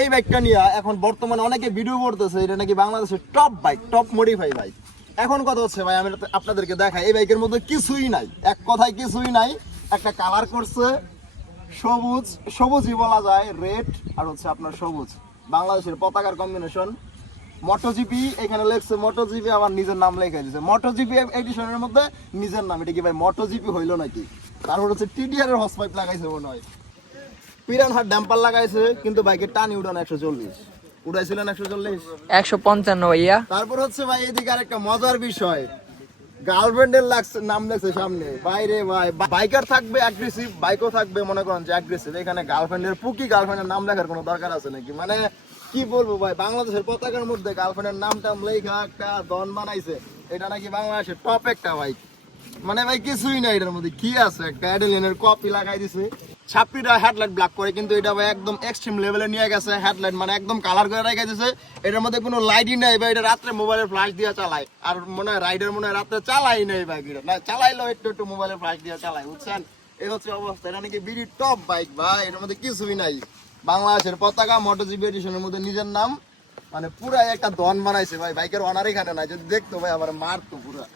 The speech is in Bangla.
এই বাইকটা নিয়ে এখন বর্তমানে অনেকে ভিডিও করতেছে, এটা নাকি বাংলাদেশের top bike, top modify bike. এখন কথা হচ্ছে ভাই, আমি আপনাদেরকে দেখাই এই বাইকের মধ্যে কিছুই নাই, এক কথায় কিছুই নাই। একটা কালার করছে সবুজ, সবুজই বলা যায়, রেড আর হচ্ছে আপনার সবুজ, বাংলাদেশের পতাকার কম্বিনেশন। মোটোজিপি এখানে লেখছে মোটোজিপি, আবার নিজের নাম লেখা দিয়েছে মোটোজিপি এডিশনের মধ্যে নিজের নাম। এটা কি ভাই মোটোজিপি হইলো নাকি? তারপর হচ্ছে টিডিআর এর হর্স পাইপ লাগাইছে মনে হয়, পিরানহার ড্যাম্পার লাগাইছে, কিন্তু বাইকের টানি উড়ান 140, উড়াইছিলেন 140, 155 ভাইয়া। তারপর হচ্ছে ভাই এদিকে আর একটা মজার বিষয়, গার্লফ্রেন্ডের নাম লেখছে সামনে। বাইরে ভাই বাইকার থাকবে অ্যাগ্রেসিভ, বাইকও থাকবে মনে করেন যে অ্যাগ্রেসিভ, এখানে গার্লফ্রেন্ডের পুকি গার্লফ্রেন্ডের নাম লেখার কোনো দরকার আছে নাকি? মানে কি বলবো ভাই, বাংলাদেশের পতাকার মধ্যে গার্লফ্রেন্ডের নাম টাম লেখা একটা দন বানাইছে, এটা নাকি বাংলাদেশের টপ একটা বাইক। মানে ভাই কিছুই না এটার মধ্যে, কি আছে? একটা অ্যাডেলিনের কপি লাগাই দিছে, ছাপড়িটা হেডলাইট ব্ল্যাক করে, কিন্তু এটা ভাই একদম এক্সট্রিম লেভেলে নিয়ে গেছে। হেডলাইট মানে একদম কালার করে রেখে দিছে, এটার মধ্যে কোনো লাইটই নাই ভাই। এটা রাত্রে মোবাইলের ফ্ল্যাশ দিয়ে চালায়, আর মনে হয় রাইডার মনে হয় রাত্রে চালাই নাই ভাই, না চালাইলো একটু একটু মোবাইলের ফ্ল্যাশ দিয়ে চালায়, বুঝছেন? এই হচ্ছে অবস্থা। এটা নাকি বিডি টপ বাইক ভাই, এটার মধ্যে কিছুই নাই। বাংলাদেশের পতাকা, মোটোজিপি এডিশনের মধ্যে নিজের নাম, মানে পুরাই একটা দন বানাইছে ভাই। বাইকের অনার এখানে নাই, যদি দেখতো ভাই আবার মারতো পুরা।